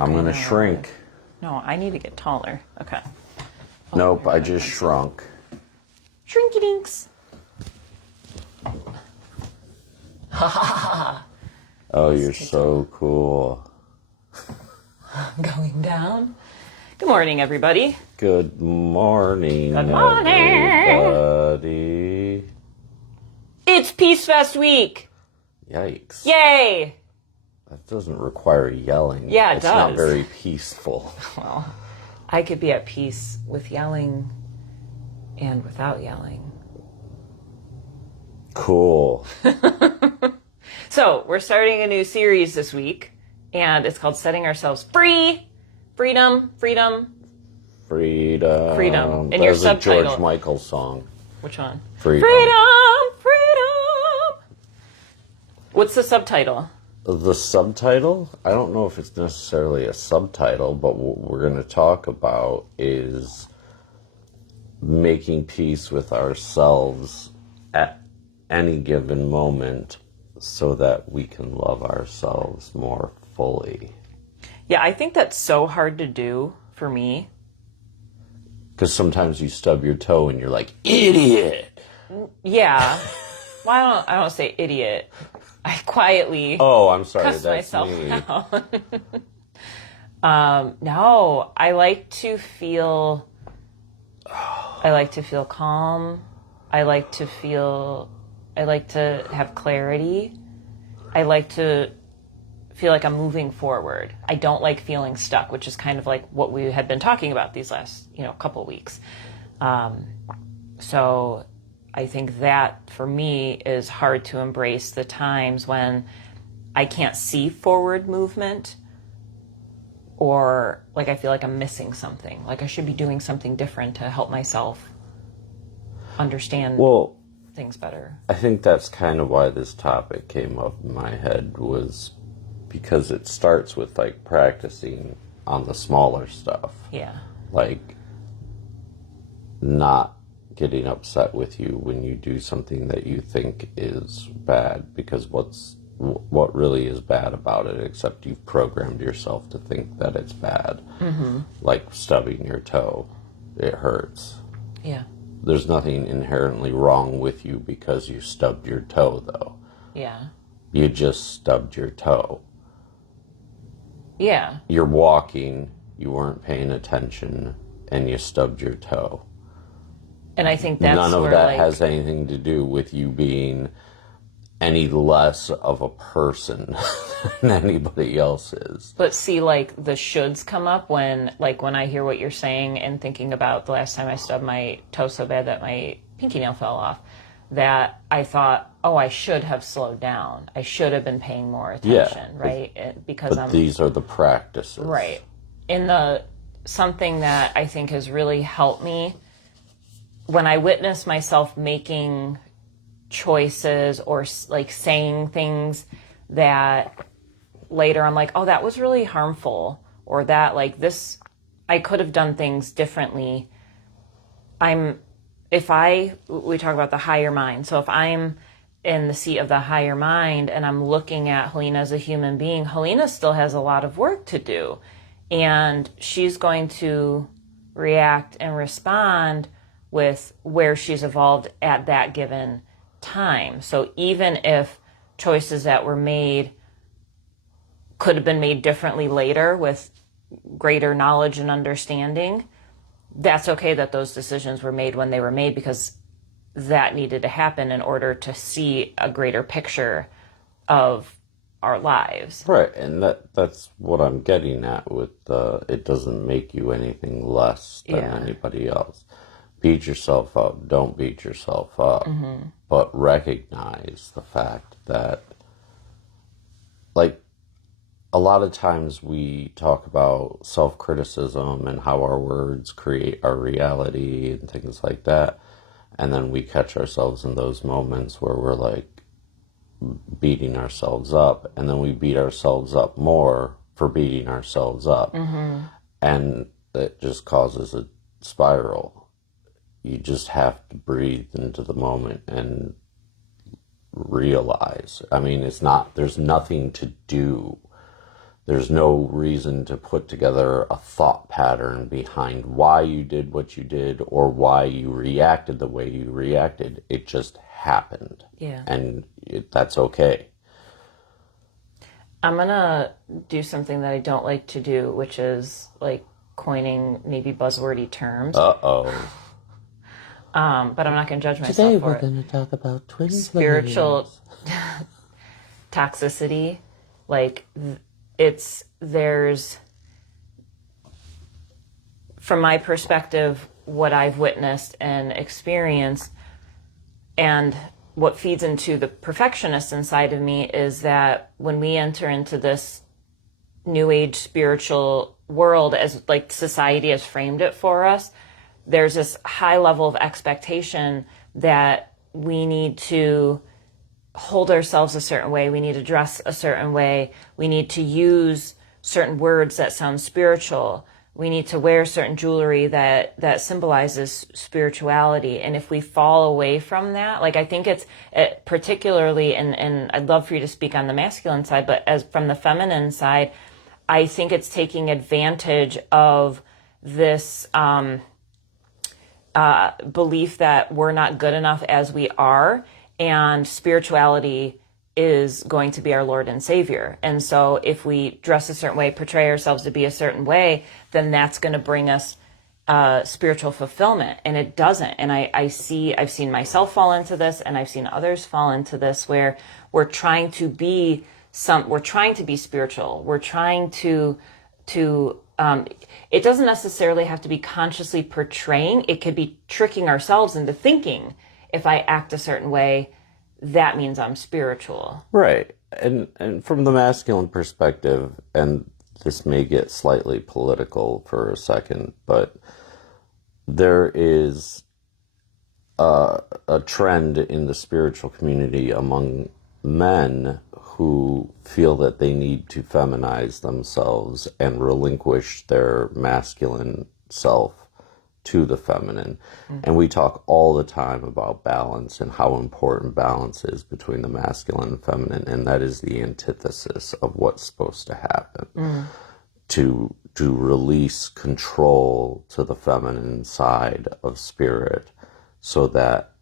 I'm going to no, shrink. No, I need to get taller. Okay. Nope, I just shrunk. Shrinky dinks. Oh, you're so cool. Going down. Good morning, everybody. Good morning, Good morning. everybody. It's Peace Fest week. Yikes. Yay. That doesn't require yelling. Yeah, it it's does. Not very peaceful. Well, I could be at peace with yelling and without yelling. Cool. So, we're starting a new series this week, and it's called Setting Ourselves Free. Freedom. Freedom. And that your was subtitle. a George Michael song. Which one? Freedom. Freedom. What's the subtitle? The subtitle? I don't know if it's necessarily a subtitle, but what we're going to talk about is making peace with ourselves at any given moment so that we can love ourselves more fully. Yeah, I think that's so hard to do for me. Because sometimes you stub your toe and you're like, idiot! Yeah. Well, I don't say idiot. I quietly Oh, I'm sorry, cuss that's myself me. out. No, I like to feel calm. I like to have clarity. I like to feel like I'm moving forward. I don't like feeling stuck, which is kind of like what we had been talking about these last, couple weeks. So I think that for me is hard to embrace the times when I can't see forward movement, or like I feel like I'm missing something. Like I should be doing something different to help myself understand things better. I think that's kind of why this topic came up in my head, was because it starts with like practicing on the smaller stuff. Yeah. Like not getting upset with you when you do something that you think is bad, because what really is bad about it, except you've programmed yourself to think that it's bad. Mm-hmm. Like stubbing your toe, it hurts. Yeah. There's nothing inherently wrong with you because you stubbed your toe, though. Yeah. You just stubbed your toe. Yeah. You're walking, you weren't paying attention, and you stubbed your toe. And I think that's none of where, that has anything to do with you being any less of a person than anybody else is. But see, like, the shoulds come up when I hear what you're saying and thinking about the last time I stubbed my toe so bad that my pinky nail fell off, that I thought, oh, I should have slowed down. I should have been paying more attention, right? But these are the practices. Right. Something that I think has really helped me when I witness myself making choices or like saying things that later I'm like, oh, that was really harmful, or that like this, I could have done things differently. We talk about the higher mind. So if I'm in the seat of the higher mind and I'm looking at Helena as a human being, Helena still has a lot of work to do, and she's going to react and respond with where she's evolved at that given time. So even if choices that were made could have been made differently later with greater knowledge and understanding, that's okay that those decisions were made when they were made, because that needed to happen in order to see a greater picture of our lives. Right, and that's what I'm getting at with it doesn't make you anything less than anybody else. Beat yourself up. Don't beat yourself up. Mm-hmm. But recognize the fact that, like, a lot of times we talk about self-criticism and how our words create our reality and things like that. And then we catch ourselves in those moments where we're, like, beating ourselves up. And then we beat ourselves up more for beating ourselves up. Mm-hmm. And it just causes a spiral. You just have to breathe into the moment and realize. I mean, there's nothing to do. There's no reason to put together a thought pattern behind why you did what you did or why you reacted the way you reacted. It just happened. Yeah. And that's okay. I'm gonna do something that I don't like to do, which is like coining maybe buzzwordy terms. Uh-oh. But I'm not gonna judge myself Today for we're it. going to talk about twin Spiritual toxicity, like there's, from my perspective, what I've witnessed and experienced, and what feeds into the perfectionist inside of me is that when we enter into this new age spiritual world, as like society has framed it for us, there's this high level of expectation that we need to hold ourselves a certain way, we need to dress a certain way, we need to use certain words that sound spiritual, we need to wear certain jewelry that symbolizes spirituality. And if we fall away from that, like I think it's particularly, and I'd love for you to speak on the masculine side, but as from the feminine side, I think it's taking advantage of this belief that we're not good enough as we are, and spirituality is going to be our Lord and Savior. And so if we dress a certain way, portray ourselves to be a certain way, then that's going to bring us spiritual fulfillment. And it doesn't. And I've seen myself fall into this, and I've seen others fall into this, where we're trying to be spiritual. We're trying to it doesn't necessarily have to be consciously portraying. It could be tricking ourselves into thinking, if I act a certain way, that means I'm spiritual. Right. And from the masculine perspective, and this may get slightly political for a second, but there is a trend in the spiritual community among men who feel that they need to feminize themselves and relinquish their masculine self to the feminine. Mm-hmm. And we talk all the time about balance and how important balance is between the masculine and feminine, and that is the antithesis of what's supposed to happen. Mm. To release control to the feminine side of spirit, so that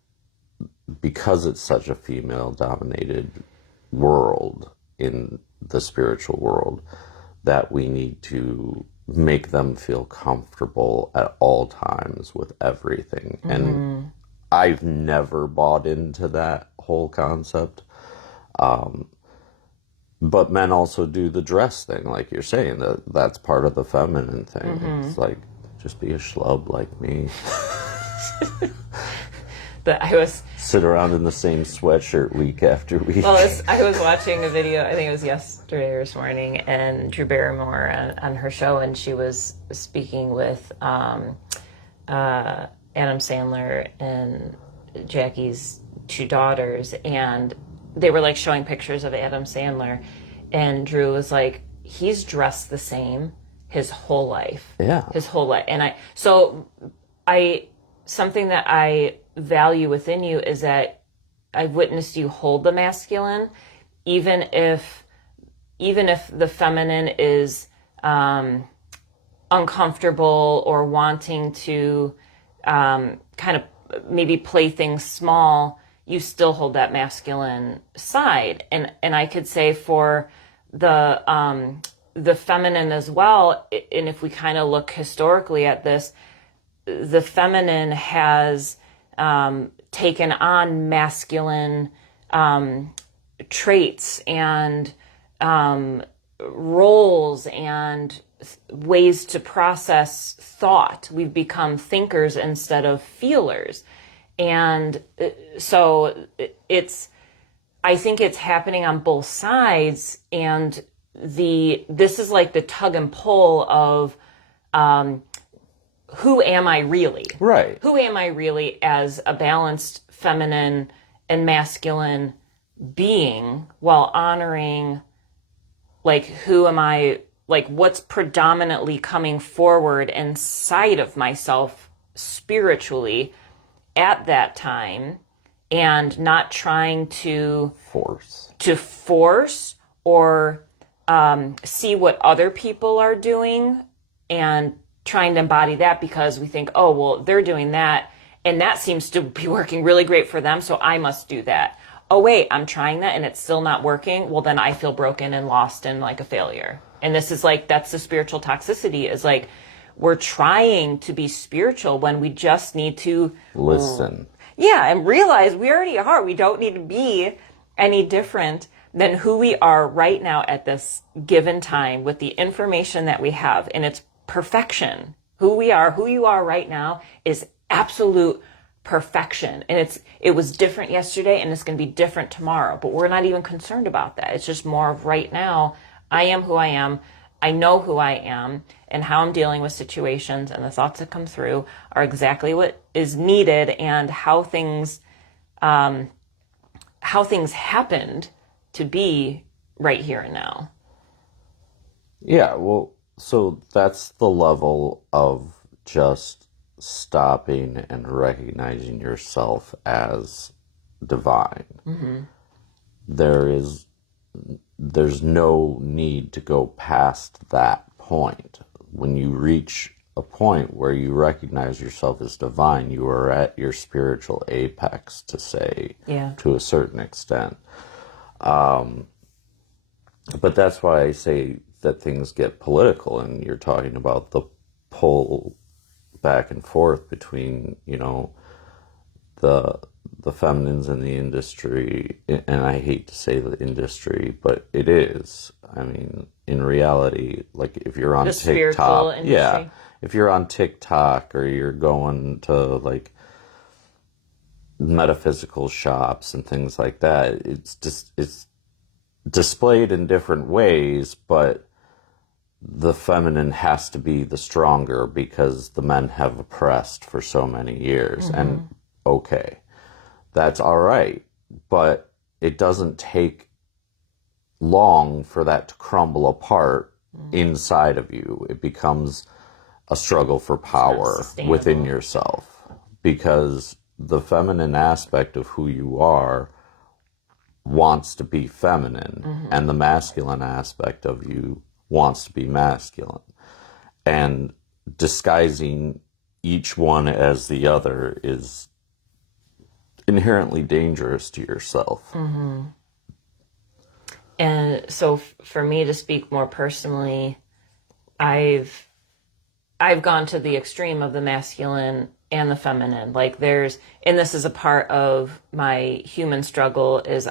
because it's such a female dominated world in the spiritual world, that we need to make them feel comfortable at all times with everything. Mm-hmm. And I've never bought into that whole concept. But men also do the dress thing, like you're saying, that's part of the feminine thing. Mm-hmm. It's like, just be a schlub like me. Sit around in the same sweatshirt week after week. Well, I was watching a video, I think it was yesterday or this morning, and Drew Barrymore on her show, and she was speaking with Adam Sandler and Jackie's two daughters, and they were like showing pictures of Adam Sandler, and Drew was like, he's dressed the same his whole life. Yeah. His whole life. And something that I value within you is that I've witnessed you hold the masculine, even if the feminine is uncomfortable or wanting to kind of maybe play things small, you still hold that masculine side. And I could say for the feminine as well, and if we kind of look historically at this, the feminine has taken on masculine traits and roles and ways to process thought. We've become thinkers instead of feelers. And so I think it's happening on both sides. And this is like the tug and pull of, who am I really? Right. Who am I really as a balanced feminine and masculine being, while honoring, like, who am I, like, what's predominantly coming forward inside of myself spiritually at that time, and not trying to force or see what other people are doing and trying to embody that because we think, oh, well, they're doing that and that seems to be working really great for them, so I must do that. Oh, wait, I'm trying that and it's still not working. Well, then I feel broken and lost and like a failure. And this is like, that's the spiritual toxicity, is like, we're trying to be spiritual when we just need to listen. Yeah, and realize we already are. We don't need to be any different than who we are right now at this given time with the information that we have. And it's perfection. Who we are, who you are right now is absolute perfection. And it was different yesterday and it's going to be different tomorrow. But we're not even concerned about that. It's just more of right now. I am who I am. I know who I am, and how I'm dealing with situations and the thoughts that come through are exactly what is needed, and how things happened to be right here and now. Yeah, well, so that's the level of just stopping and recognizing yourself as divine. Mm-hmm. There's no need to go past that point. When you reach a point where you recognize yourself as divine, you are at your spiritual apex, to say, to a certain extent. But that's why I say that things get political, and you're talking about the pull back and forth between, the feminines in the industry, and I hate to say the industry, but it is. I mean, in reality, like if you're on the TikTok, industry. If you're on TikTok or you're going to like metaphysical shops and things like that, it's displayed in different ways, but the feminine has to be the stronger because the men have oppressed for so many years. Mm-hmm. And okay, that's all right, but it doesn't take long for that to crumble apart inside of you. It becomes a struggle for power within yourself, because the feminine aspect of who you are wants to be feminine, and the masculine aspect of you wants to be masculine. And disguising each one as the other is inherently dangerous to yourself. Mm-hmm. And so for me, to speak more personally, I've gone to the extreme of the masculine and the feminine. Like and this is a part of my human struggle, is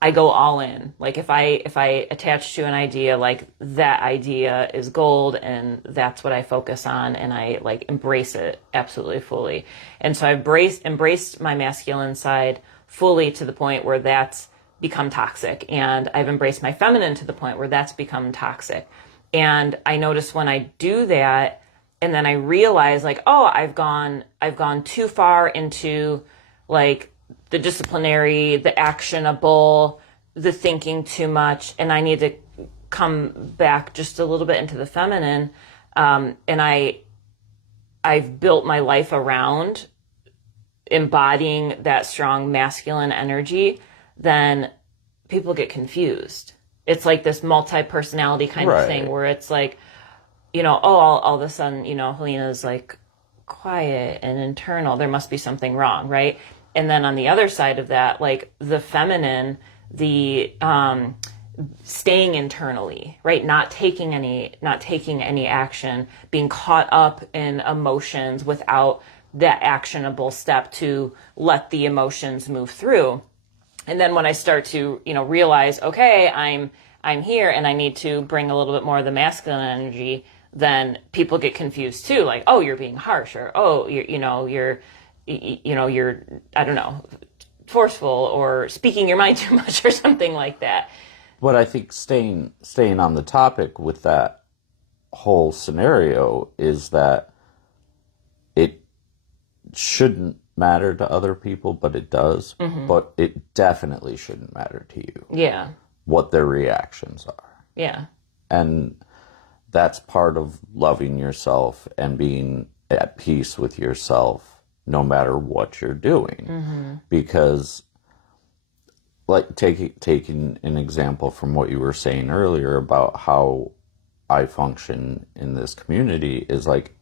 I go all in. Like if I attach to an idea, like that idea is gold and that's what I focus on, and I like embrace it absolutely fully. And so I've embraced my masculine side fully to the point where that's become toxic, and I've embraced my feminine to the point where that's become toxic. And I notice when I do that, and then I realize like, oh, I've gone too far into like the disciplinary, the actionable, the thinking too much, and I need to come back just a little bit into the feminine. And I've built my life around embodying that strong masculine energy. Then people get confused. It's like this multi-personality kind of thing where it's like, all of a sudden, Helena's like quiet and internal. There must be something wrong, right? And then on the other side of that, like the feminine, the staying internally, right? Not taking any action, being caught up in emotions without that actionable step to let the emotions move through. And then when I start to, realize, okay, I'm here and I need to bring a little bit more of the masculine energy, then people get confused too. Like, oh, you're being harsh, or, oh, you're I don't know, forceful, or speaking your mind too much, or something like that. But I think staying on the topic with that whole scenario is that it shouldn't matter to other people, but it does. Mm-hmm. But it definitely shouldn't matter to you. Yeah. What their reactions are. Yeah. And that's part of loving yourself and being at peace with yourself no matter what you're doing. Mm-hmm. Because like taking an example from what you were saying earlier about how I function in this community is like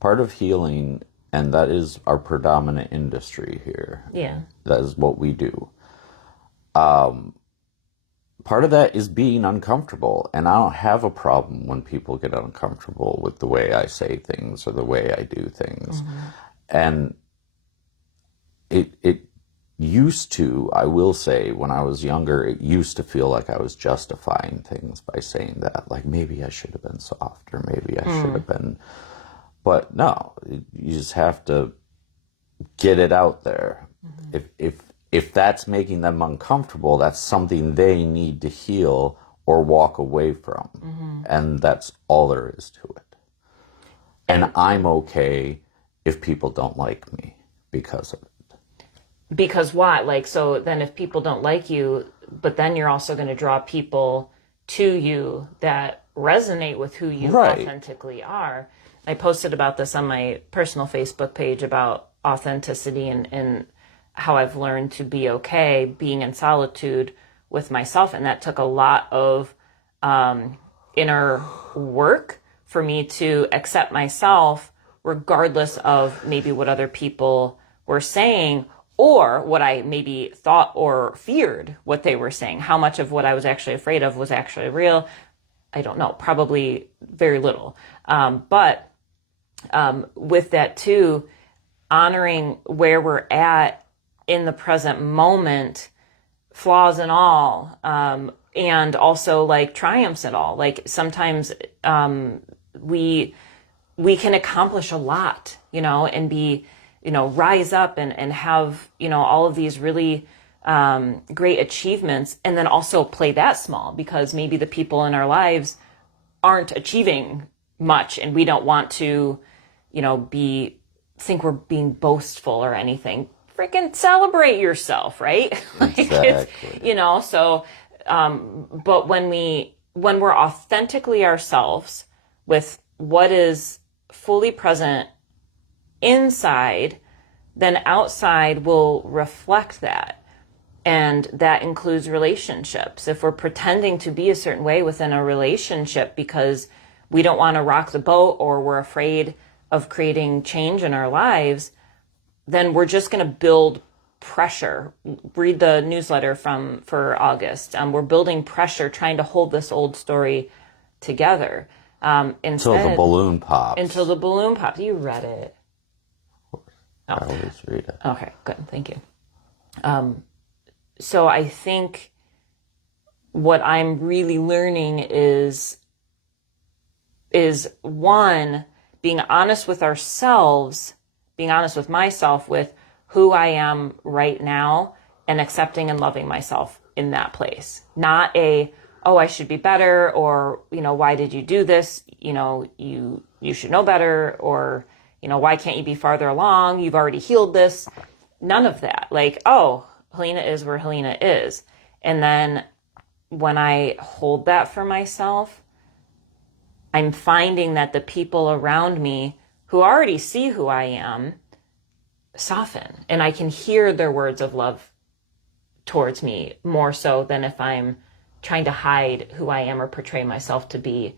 part of healing, and that is our predominant industry here. Yeah. That is what we do. Part of that is being uncomfortable, and I don't have a problem when people get uncomfortable with the way I say things or the way I do things. And it used to, I will say, when I was younger, it used to feel like I was justifying things by saying that, like maybe I should have been softer, maybe I should have been, but no, you just have to get it out there. If that's making them uncomfortable, that's something they need to heal or walk away from. And that's all there is to it. And I'm okay if people don't like me because of it. Because why? Like, so then if people don't like you, but then you're also going to draw people to you that resonate with who you authentically are. I posted about this on my personal Facebook page about authenticity and how I've learned to be okay being in solitude with myself. And that took a lot of inner work for me to accept myself, regardless of maybe what other people were saying or what I maybe thought or feared what they were saying. How much of what I was actually afraid of was actually real, I don't know, probably very little. But with that too, honoring where we're at in the present moment, flaws and all, and also like triumphs and all. Like sometimes we can accomplish a lot, and be, rise up and have, all of these really great achievements, and then also play that small because maybe the people in our lives aren't achieving much and we don't want to, think we're being boastful or anything. Freaking celebrate yourself, right? Exactly. So, but when we're authentically ourselves with what is fully present inside, then outside will reflect that. And that includes relationships. If we're pretending to be a certain way within a relationship because we don't want to rock the boat or we're afraid of creating change in our lives, then we're just going to build pressure. Read the newsletter for August. We're building pressure, trying to hold this old story together. Until the balloon pops. Until the balloon pops. You read it. I always read it. Okay, good. Thank you. So I think what I'm really learning is one, being honest with ourselves, being honest with myself with who I am right now and accepting and loving myself in that place. Not I should be better, or, why did you do this? You should know better, or, why can't you be farther along? You've already healed this. None of that. Like, Helena is where Helena is. And then when I hold that for myself, I'm finding that the people around me who already see who I am soften, and I can hear their words of love towards me more so than if I'm trying to hide who I am or portray myself to be,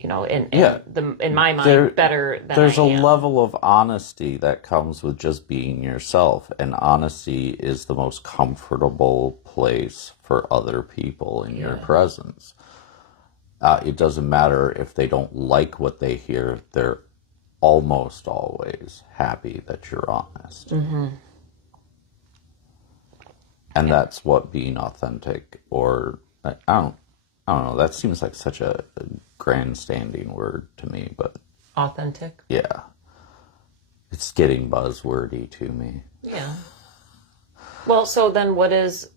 in my mind, better than there's I a am. level of honesty that comes with just being yourself, and honesty is the most comfortable place for other people in your presence. It doesn't matter if they don't like what they hear, they're almost always happy that you're honest. And that's what being authentic, or I don't know, that seems like such a grandstanding word to me, but Authentic? yeah. It's getting buzzwordy to me. Yeah. Well, so then what is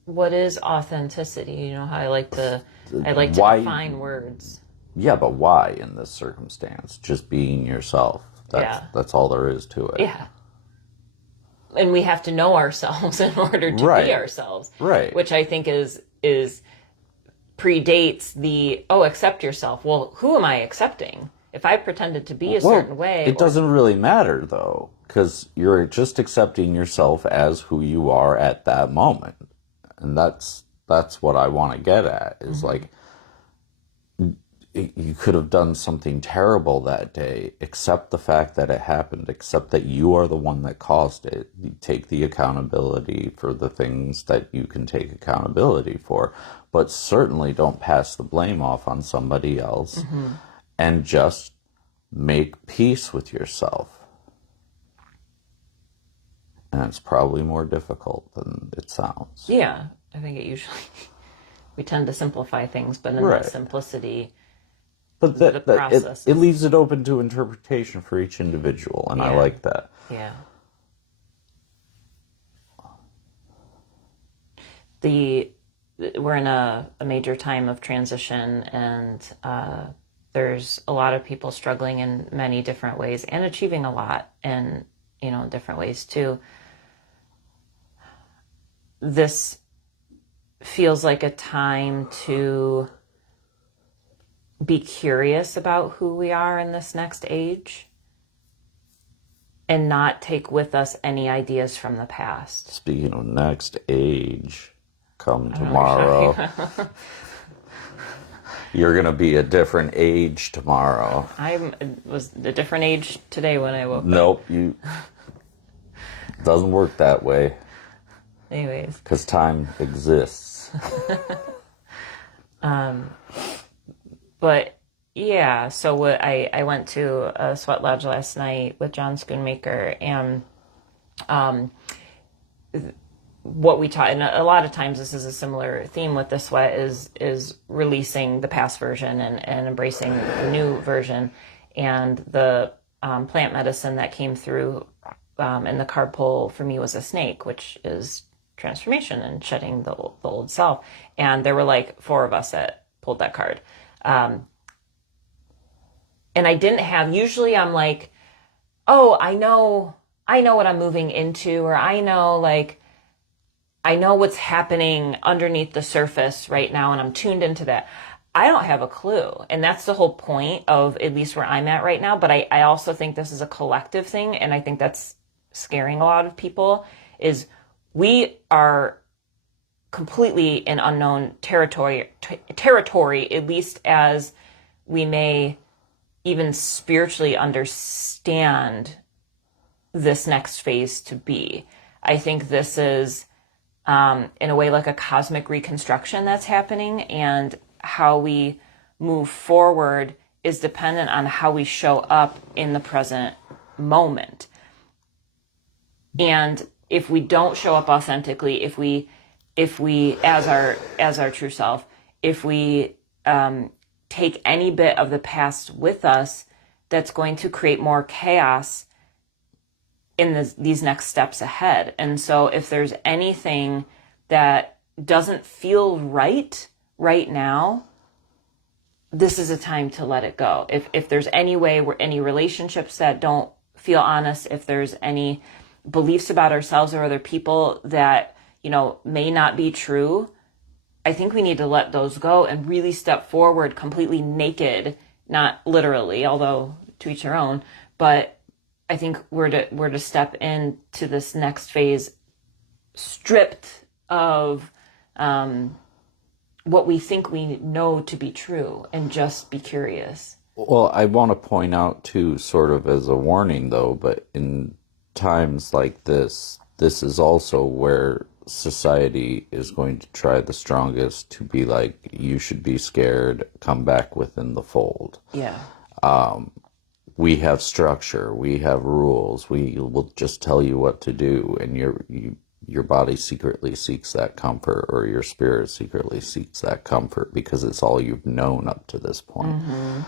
authenticity? You know how I like to define words. Yeah, but why in this circumstance? Just being yourself. That's all there is to it. Yeah. And we have to know ourselves in order to be ourselves. Right. Which I think is predates the accept yourself. Well, who am I accepting? If I pretended to be a certain way, it doesn't really matter though, because you're just accepting yourself as who you are at that moment. And that's what I want to get at, is like, you could have done something terrible that day. Accept the fact that it happened. Accept that you are the one that caused it. You take the accountability for the things that you can take accountability for, but certainly don't pass the blame off on somebody else, and just make peace with yourself. And it's probably more difficult than it sounds. Yeah, I think it usually, we tend to simplify things, but in that simplicity, but it leaves it open to interpretation for each individual, and I like that. Yeah. We're in a major time of transition, and there's a lot of people struggling in many different ways and achieving a lot in different ways too. This feels like a time to be curious about who we are in this next age and not take with us any ideas from the past. Speaking of next age, come tomorrow. You're going to be a different age tomorrow. I was a different age today when I woke up. Nope, doesn't work that way. Anyways. Because time exists. But yeah, so I went to a sweat lodge last night with John Schoonmaker, and what we taught, and a lot of times this is a similar theme with the sweat, is releasing the past version and embracing the new version. And the plant medicine that came through in the card pull for me was a snake, which is transformation and shedding the old self. And there were like 4 of us that pulled that card. And I didn't have, usually I'm like, oh, I know what I'm moving into, or I know what's happening underneath the surface right now, and I'm tuned into that. I don't have a clue. And that's the whole point of at least where I'm at right now. But I also think this is a collective thing. And I think that's scaring a lot of people, is we are completely in unknown territory, at least as we may even spiritually understand this next phase to be. I think this is, in a way, like a cosmic reconstruction that's happening, and how we move forward is dependent on how we show up in the present moment. And if we don't show up authentically, if we as our true self, if we take any bit of the past with us, that's going to create more chaos in these next steps ahead. And so if there's anything that doesn't feel right now, this is a time to let it go. If there's any way, where any relationships that don't feel honest, if there's any beliefs about ourselves or other people that, may not be true, I think we need to let those go and really step forward completely naked, not literally, although to each their own, but I think we're to step into this next phase stripped of what we think we know to be true, and just be curious. Well, I want to point out too, sort of as a warning though, but in times like this is also where society is going to try the strongest to be like, you should be scared, come back within the fold. Yeah. We have structure, we have rules, we will just tell you what to do, and your body secretly seeks that comfort, or your spirit secretly seeks that comfort, because it's all you've known up to this point. Mm-hmm.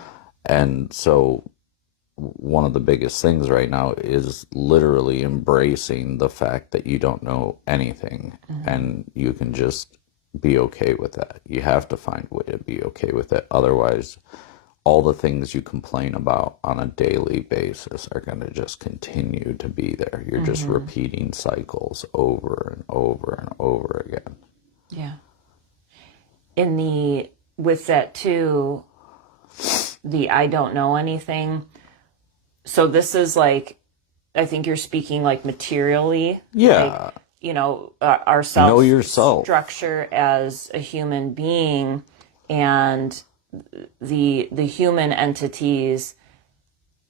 And so one of the biggest things right now is literally embracing the fact that you don't know anything, mm-hmm. and you can just be okay with that. You have to find a way to be okay with it. Otherwise, all the things you complain about on a daily basis are going to just continue to be there. You're mm-hmm. just repeating cycles over and over and over again. Yeah. With that too, the I don't know anything. So this is like, I think you're speaking like materially. Yeah. our Know yourself. structure as a human being, and the human entities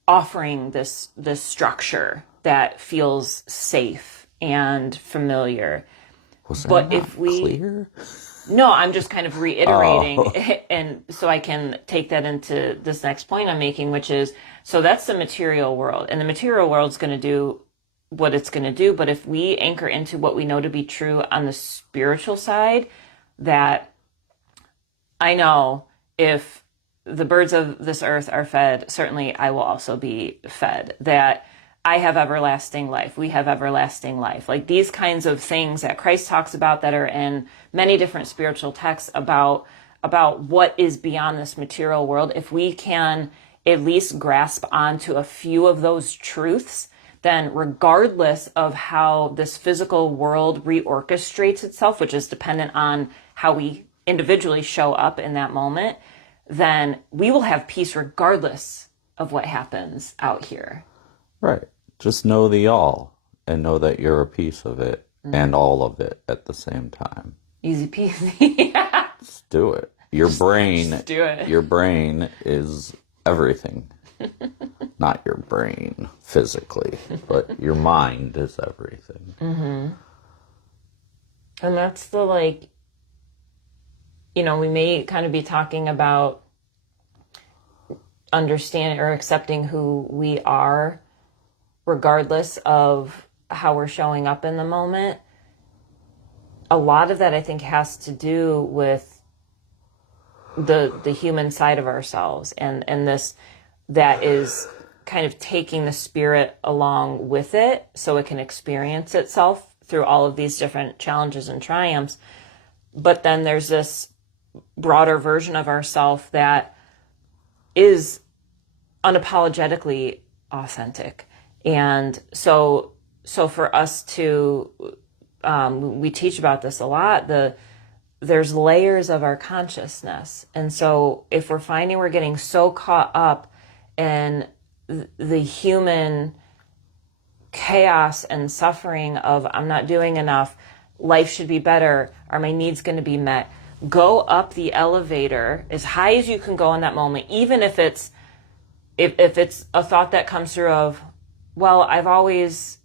offering this structure that feels safe and familiar. But if we clear? No, I'm just kind of reiterating, and so I can take that into this next point I'm making, which is, so that's the material world, and the material world's going to do what it's going to do. But if we anchor into what we know to be true on the spiritual side, that I know if the birds of this earth are fed, certainly I will also be fed. That I have everlasting life. We have everlasting life. Like these kinds of things that Christ talks about that are in many different spiritual texts about what is beyond this material world. If we can at least grasp onto a few of those truths, then regardless of how this physical world reorchestrates itself, which is dependent on how we individually show up in that moment, then we will have peace regardless of what happens out here. Right. Just know the all and know that you're a piece of it and all of it at the same time. Easy peasy. Yeah. Just do it. Your brain, just do it. Your brain is everything. Not your brain physically, but your mind is everything. Mm-hmm. And that's the we may kind of be talking about understanding or accepting who we are, regardless of how we're showing up in the moment. A lot of that, I think, has to do with the human side of ourselves, and this that is kind of taking the spirit along with it so it can experience itself through all of these different challenges and triumphs. But then there's this broader version of ourself that is unapologetically authentic. And so for us to, we teach about this a lot, there's layers of our consciousness. And so if we're finding we're getting so caught up in the human chaos and suffering of I'm not doing enough, life should be better, are my needs going to be met, go up the elevator as high as you can go in that moment, even if it's a thought that comes through of, well, I've always,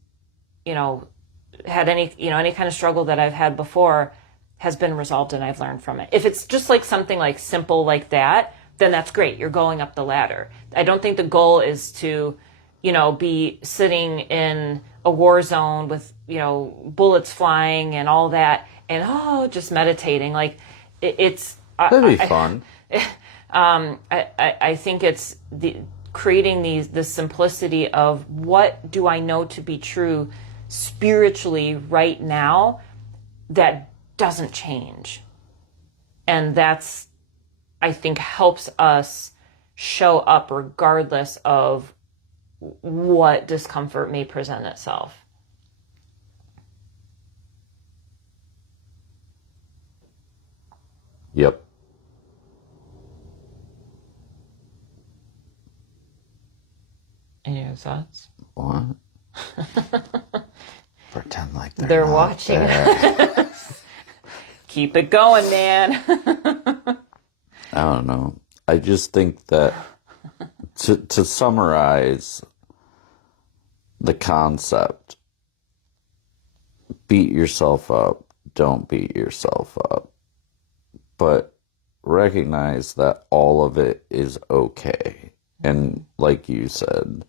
had any kind of struggle that I've had before has been resolved and I've learned from it. If it's just like something like simple like that, then that's great. You're going up the ladder. I don't think the goal is to, be sitting in a war zone with, bullets flying and all that and, just meditating. Like it's, that'd be fun. I think it's creating the simplicity of what do I know to be true spiritually right now that doesn't change. And that's, I think, helps us show up regardless of what discomfort may present itself. Yep. Any other thoughts? What? Pretend like they're watching. Keep it going, man. I don't know. I just think that to summarize the concept, beat yourself up, don't beat yourself up, but recognize that all of it is okay. And like you said,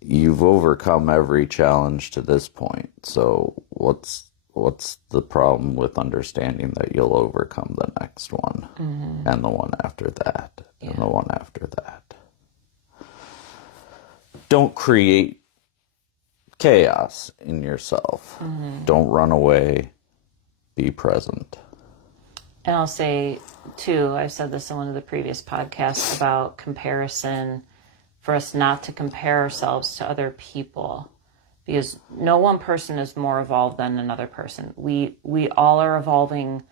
you've overcome every challenge to this point. So what's the problem with understanding that you'll overcome the next one, and the one after that, and the one after that? Don't create chaos in yourself. Don't run away. Be present. And I'll say, too, I've said this in one of the previous podcasts about comparison, for us not to compare ourselves to other people, because no one person is more evolved than another person. We all are evolving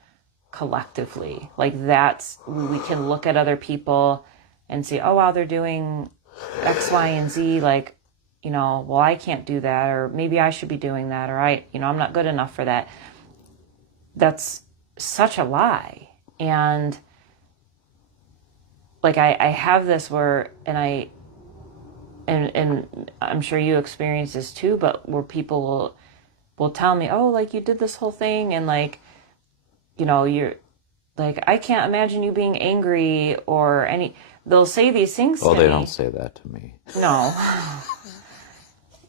collectively. Like we can look at other people and see, oh, wow, they're doing X, Y, and Z. Like, well, I can't do that, or maybe I should be doing that, or I'm not good enough for that. That's such a lie. And like, I have this where, and I'm sure you experience this too, but where people will tell me, oh, like, you did this whole thing, and like, you're like, I can't imagine you being angry, or they'll say these things to me. Well, they don't say that to me. No.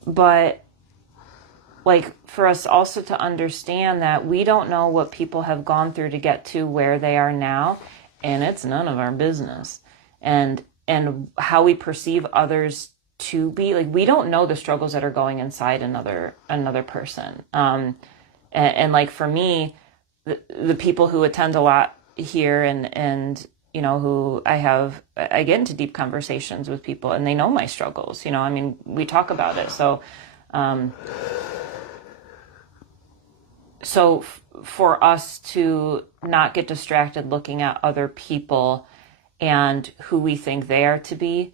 But like, for us also to understand that we don't know what people have gone through to get to where they are now, and it's none of our business. And how we perceive others to be, like, we don't know the struggles that are going inside another person. And like, for me, the people who attend a lot here, and who I get into deep conversations with people, and they know my struggles. We talk about it. So for us to not get distracted looking at other people and who we think they are to be,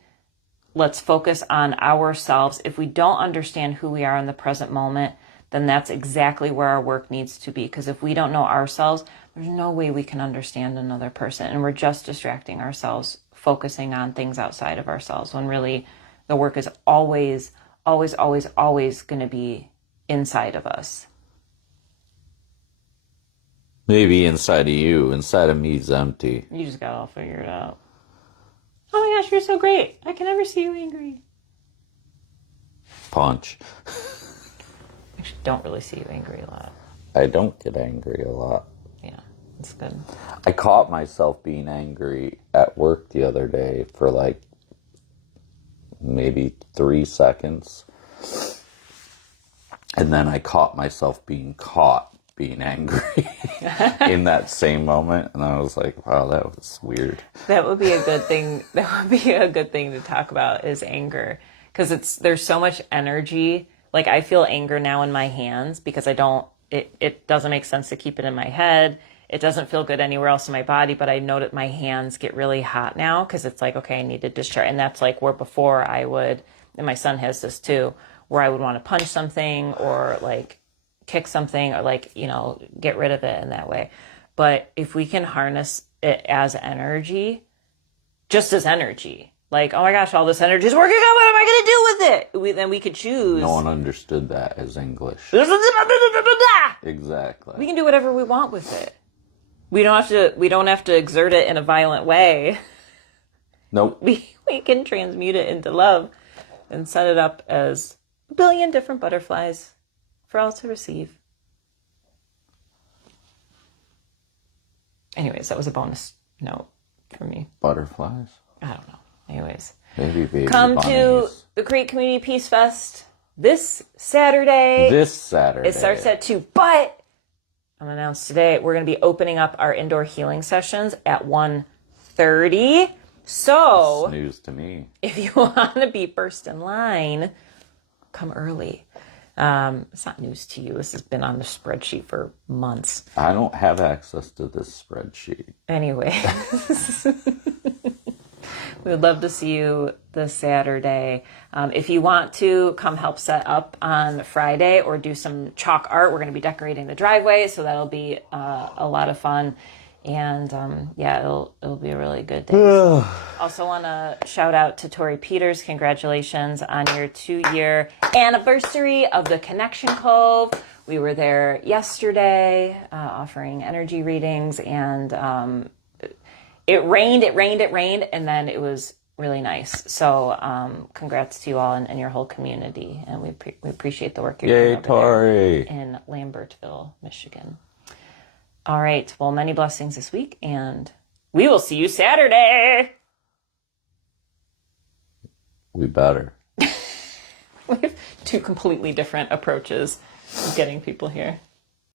let's focus on ourselves. If we don't understand who we are in the present moment, then that's exactly where our work needs to be. Because if we don't know ourselves, there's no way we can understand another person. And we're just distracting ourselves, focusing on things outside of ourselves, when really the work is always, always, always, always going to be inside of us. Maybe inside of you. Inside of me is empty. You just got it all figured out. Oh my gosh, you're so great. I can never see you angry. Punch. Actually, don't really see you angry a lot. I don't get angry a lot. Yeah, that's good. I caught myself being angry at work the other day for like maybe 3 seconds. And then I caught myself being angry in that same moment. And I was like, wow, that was weird. That would be a good thing. That would be a good thing to talk about, is anger. Because there's so much energy. Like, I feel anger now in my hands because it doesn't make sense to keep it in my head. It doesn't feel good anywhere else in my body, but I know that my hands get really hot now because it's like, okay, I need to discharge. And that's like where before I would, and my son has this too, where I would want to punch something or like kick something or like, get rid of it in that way. But if we can harness it as energy, just as energy, like, oh my gosh, all this energy is working out, what am I going to do with it? Then we could choose. No one understood that as English. Exactly. We can do whatever we want with it. We don't have to exert it in a violent way. Nope. We can transmute it into love and set it up as a billion different butterflies for all to receive. Anyways, that was a bonus note for me. Butterflies? I don't know. Anyways. Maybe baby Come bunnies. to the Create Community Peace Fest this Saturday. This Saturday. It starts at 2, but I'm announced today we're going to be opening up our indoor healing sessions at 1:30. So, that's news to me. If you want to be first in line, come early. It's not news to you. This has been on the spreadsheet for months. I don't have access to this spreadsheet. Anyway, we would love to see you this Saturday. If you want to come help set up on Friday or do some chalk art, we're going to be decorating the driveway, so that'll be a lot of fun. And it'll be a really good day. Also want to shout out to Tori Peters. Congratulations on your 2-year anniversary of the Connection Cove. We were there yesterday offering energy readings, and it rained, and then it was really nice. So congrats to you all and your whole community. And we appreciate the work you're doing over Tori. there in Lambertville, Michigan. All right. Well, many blessings this week, and we will see you Saturday. We better. We have 2 completely different approaches of getting people here.